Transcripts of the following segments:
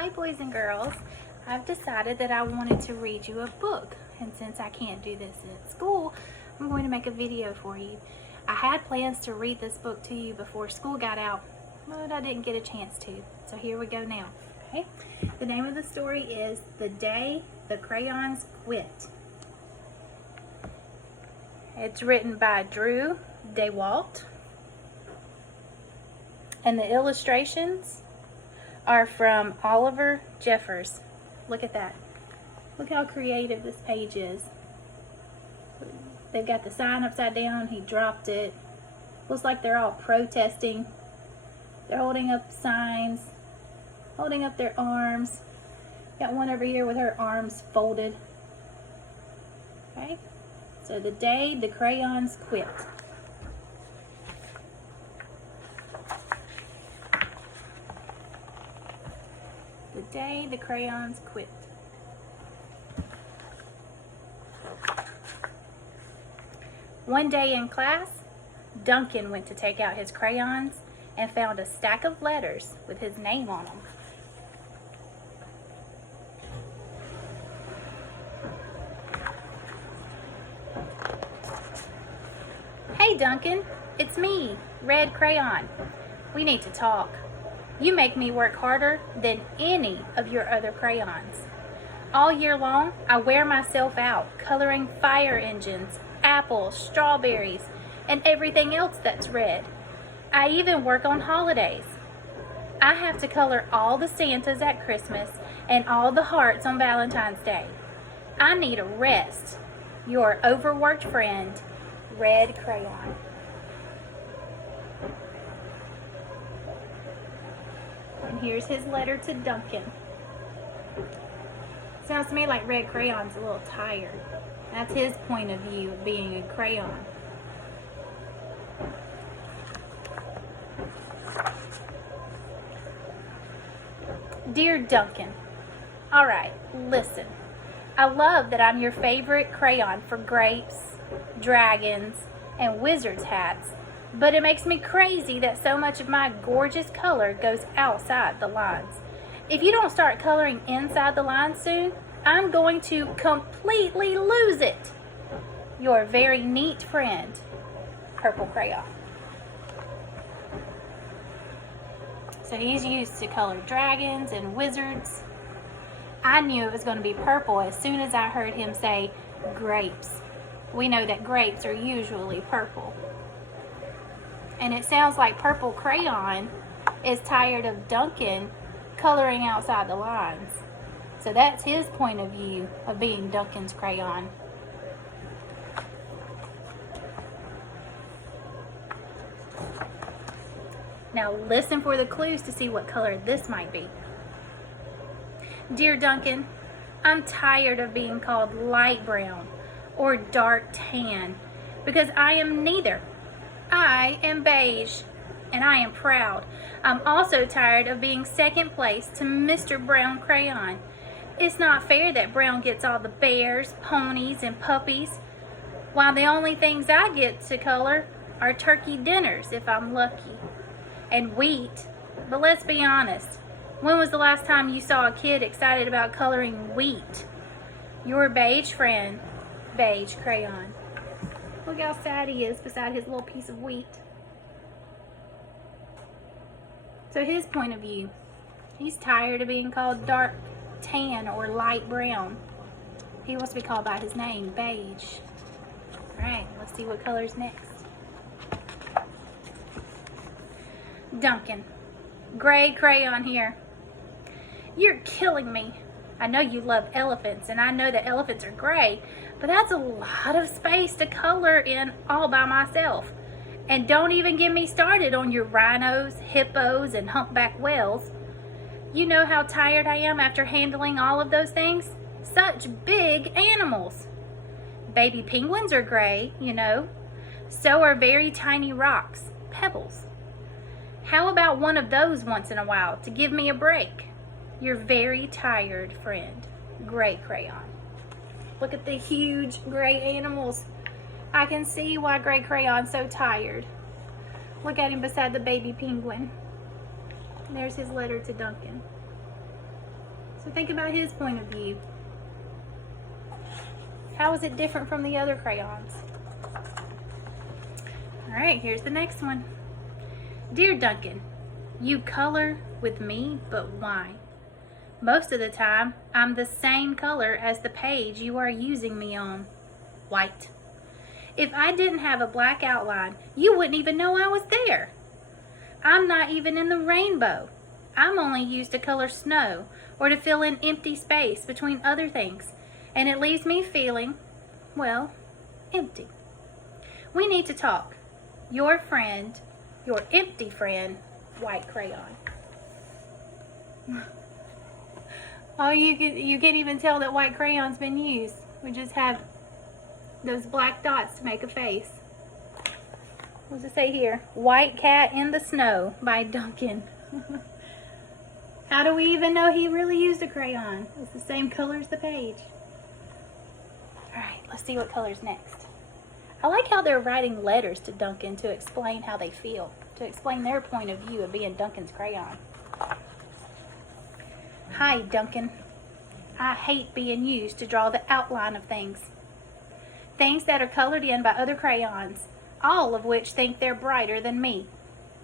Hi boys and girls, I've decided that I wanted to read you a book, and since I can't do this at school, I'm going to make a video for you. I had plans to read this book to you before school got out, but I didn't get a chance to, so here we go now. Okay? The name of the story is The Day the Crayons Quit. It's written by Daywalt, and the illustrations are from Oliver Jeffers. Look at that. Look how creative this page is. They've got the sign upside down. He dropped it. Looks like they're all protesting. They're holding up signs, holding up their arms. Got one over here with her arms folded. Okay, so the day the crayons quit. The day the crayons quit. One day in class, Duncan went to take out his crayons and found a stack of letters with his name on them. Hey Duncan, it's me, Red Crayon. We need to talk. You make me work harder than any of your other crayons. All year long, I wear myself out coloring fire engines, apples, strawberries, and everything else that's red. I even work on holidays. I have to color all the Santas at Christmas and all the hearts on Valentine's Day. I need a rest. Your overworked friend, Red Crayon. And here's his letter to Duncan. Sounds to me like Red Crayon's a little tired. That's his point of view of being a crayon. Dear Duncan, alright, listen. I love that I'm your favorite crayon for grapes, dragons, and wizard's hats, but it makes me crazy that so much of my gorgeous color goes outside the lines. If you don't start coloring inside the lines soon, I'm going to completely lose it. Your very neat friend, Purple Crayon. So he's used to color dragons and wizards. I knew it was going to be purple as soon as I heard him say grapes. We know that grapes are usually purple. And it sounds like Purple Crayon is tired of Duncan coloring outside the lines. So that's his point of view of being Duncan's crayon. Now listen for the clues to see what color this might be. Dear Duncan, I'm tired of being called light brown or dark tan because I am neither. I am beige, and I am proud. I'm also tired of being second place to Mr. Brown Crayon. It's not fair that Brown gets all the bears, ponies, and puppies, while the only things I get to color are turkey dinners if I'm lucky, and wheat. But let's be honest, when was the last time you saw a kid excited about coloring wheat? Your beige friend, Beige Crayon. Look how sad he is beside his little piece of wheat. So his point of view, he's tired of being called dark tan or light brown. He wants to be called by his name, Beige. Alright, let's see what color's next. Duncan, Gray Crayon here. You're killing me. I know you love elephants, and I know that elephants are gray, but that's a lot of space to color in all by myself. And don't even get me started on your rhinos, hippos, and humpback whales. You know how tired I am after handling all of those things? Such big animals. Baby penguins are gray, you know. So are very tiny rocks, pebbles. How about one of those once in a while to give me a break? Your very tired friend, Gray Crayon. Look at the huge gray animals. I can see why Gray Crayon's so tired. Look at him beside the baby penguin. There's his letter to Duncan. So think about his point of view. How is it different from the other crayons? All right, here's the next one. Dear Duncan, you color with me, but why? Most of the time, I'm the same color as the page you are using me on. White. If I didn't have a black outline, you wouldn't even know I was there. I'm not even in the rainbow. I'm only used to color snow or to fill in empty space between other things, and it leaves me feeling, well, empty. We need to talk. Your friend, your empty friend, white crayon. Oh, you can't even tell that white crayon's been used. We just have those black dots to make a face. What does it say here? White Cat in the Snow by Duncan. How do we even know he really used a crayon? It's the same color as the page. Alright, let's see what color's next. I like how they're writing letters to Duncan to explain how they feel, to explain their point of view of being Duncan's crayon. Hi, Duncan. I hate being used to draw the outline of things. Things that are colored in by other crayons, all of which think they're brighter than me.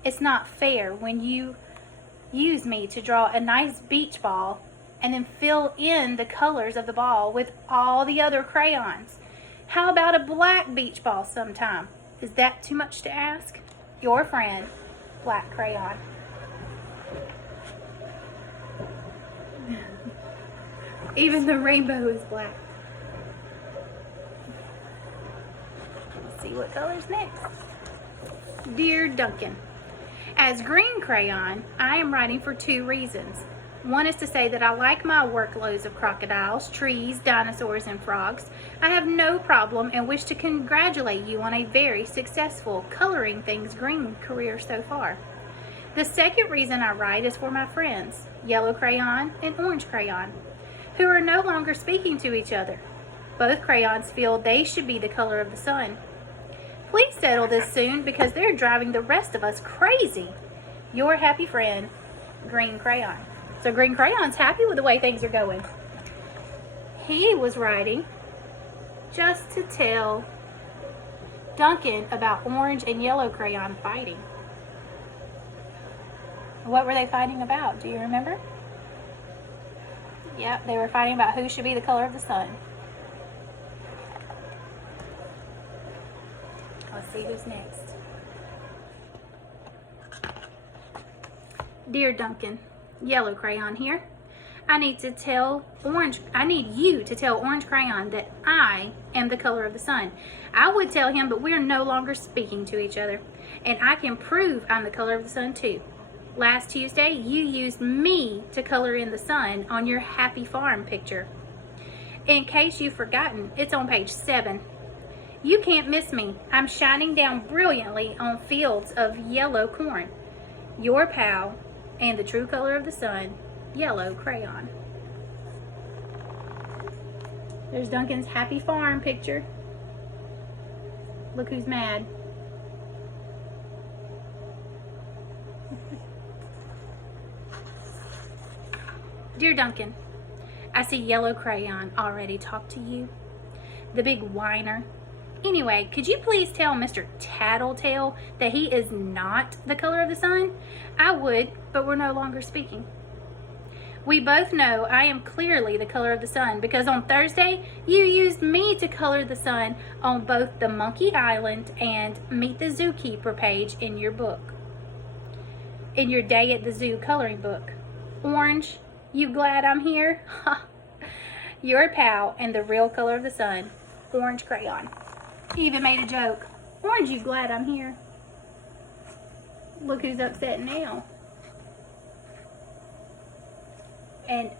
It's not fair when you use me to draw a nice beach ball and then fill in the colors of the ball with all the other crayons. How about a black beach ball sometime? Is that too much to ask? Your friend, Black Crayon. Even the rainbow is black. Let's see what color's next. Dear Duncan, as green crayon, I am writing for 2 reasons. One is to say that I like my workloads of crocodiles, trees, dinosaurs, and frogs. I have no problem and wish to congratulate you on a very successful coloring things green career so far. The second reason I write is for my friends, Yellow Crayon and Orange Crayon, who are no longer speaking to each other. Both crayons feel they should be the color of the sun. Please settle this soon because they're driving the rest of us crazy. Your happy friend, Green Crayon. So Green Crayon's happy with the way things are going. He was writing just to tell Duncan about Orange and Yellow Crayon fighting. What were they fighting about? Do you remember? Yep, they were fighting about who should be the color of the sun. Let's see who's next. Dear Duncan, Yellow Crayon here. I need you to tell Orange Crayon that I am the color of the sun. I would tell him, but we're no longer speaking to each other. And I can prove I'm the color of the sun too. Last Tuesday, you used me to color in the sun on your happy farm picture. In case you've forgotten, it's on page 7. You can't miss me. I'm shining down brilliantly on fields of yellow corn. Your pal and the true color of the sun, Yellow Crayon. There's Duncan's happy farm picture. Look who's mad. Dear Duncan, I see Yellow Crayon already talked to you. The big whiner. Anyway, could you please tell Mr. Tattletale that he is not the color of the sun? I would, but we're no longer speaking. We both know I am clearly the color of the sun because on Thursday, you used me to color the sun on both the Monkey Island and Meet the Zookeeper page in your book. In your Day at the Zoo coloring book. Orange, you glad I'm here? Your pal and the real color of the sun, Orange Crayon. He even made a joke. Orange, you glad I'm here? Look who's upset now. And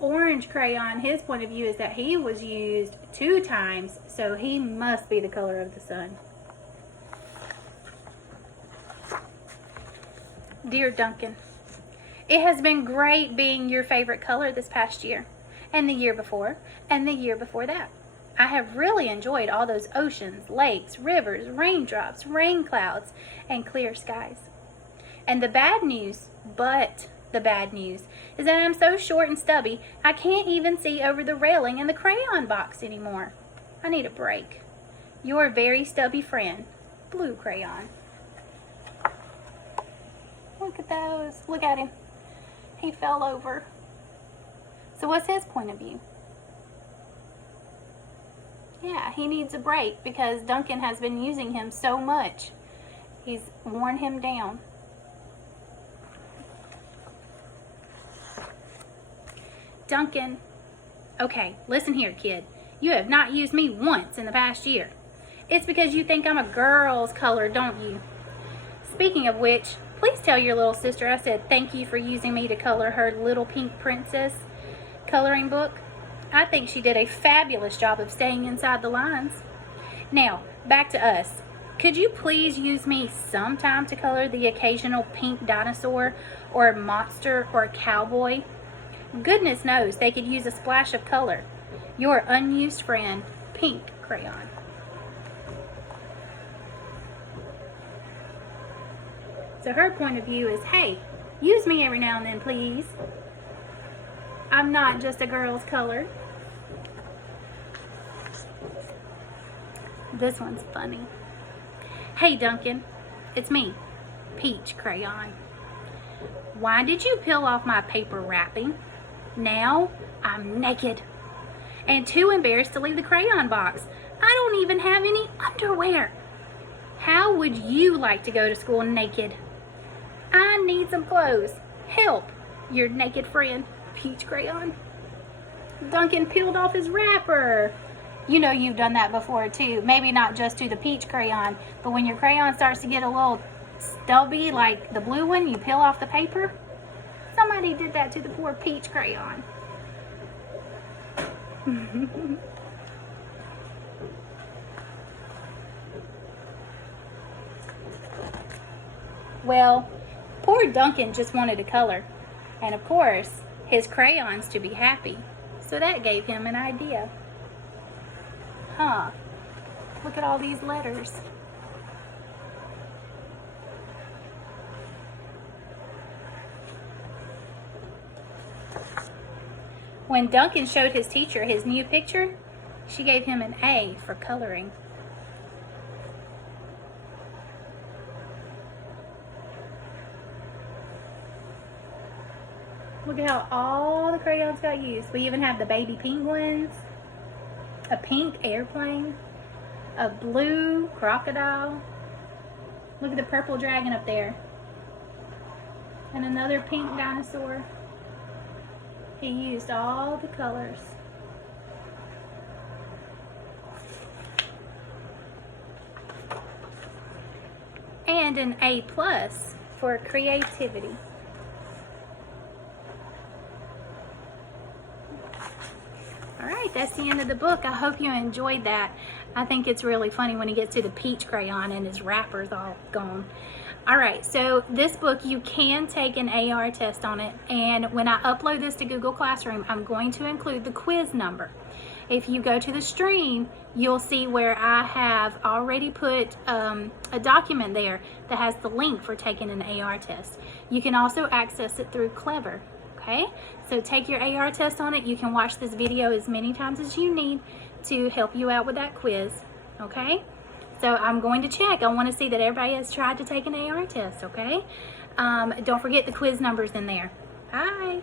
Orange Crayon, his point of view is that he was used 2 times, so he must be the color of the sun. Dear Duncan, it has been great being your favorite color this past year, and the year before, and the year before that. I have really enjoyed all those oceans, lakes, rivers, raindrops, rain clouds, and clear skies. And the bad news, but the bad news is that I'm so short and stubby, I can't even see over the railing in the crayon box anymore. I need a break. Your very stubby friend, Blue Crayon. Look at those. Look at him. He fell over. So what's his point of view? Yeah, he needs a break because Duncan has been using him so much. He's worn him down. Duncan, okay, listen here, kid. You have not used me once in the past year. It's because you think I'm a girl's color, don't you? Speaking of which, please tell your little sister I said thank you for using me to color her Little Pink Princess coloring book. I think she did a fabulous job of staying inside the lines. Now, back to us. Could you please use me sometime to color the occasional pink dinosaur or monster or cowboy? Goodness knows they could use a splash of color. Your unused friend, Pink Crayon. So her point of view is, hey, use me every now and then, please. I'm not just a girl's color. This one's funny. Hey, Duncan, it's me, Peach Crayon. Why did you peel off my paper wrapping? Now I'm naked and too embarrassed to leave the crayon box. I don't even have any underwear. How would you like to go to school naked? I need some clothes. Help, your naked friend, Peach Crayon. Duncan peeled off his wrapper. You know you've done that before too. Maybe not just to the peach crayon, but when your crayon starts to get a little stubby like the blue one, you peel off the paper. Somebody did that to the poor peach crayon. Well, poor Duncan just wanted to color, and of course his crayons to be happy, so that gave him an idea. Huh, look at all these letters. When Duncan showed his teacher his new picture, she gave him an A for coloring. Look at how all the crayons got used. We even have the baby penguins, a pink airplane, a blue crocodile. Look at the purple dragon up there. And another pink dinosaur. He used all the colors. And an A+ for creativity. Alright, that's the end of the book. I hope you enjoyed that. I think it's really funny when he gets to the peach crayon and his wrapper's all gone. Alright, so this book, you can take an AR test on it, and when I upload this to Google Classroom, I'm going to include the quiz number. If you go to the stream, you'll see where I have already put a document there that has the link for taking an AR test. You can also access it through Clever. Okay, so take your AR test on it. You can watch this video as many times as you need to help you out with that quiz. Okay, so I'm going to check. I want to see that everybody has tried to take an AR test. Okay, don't forget the quiz numbers in there. Bye.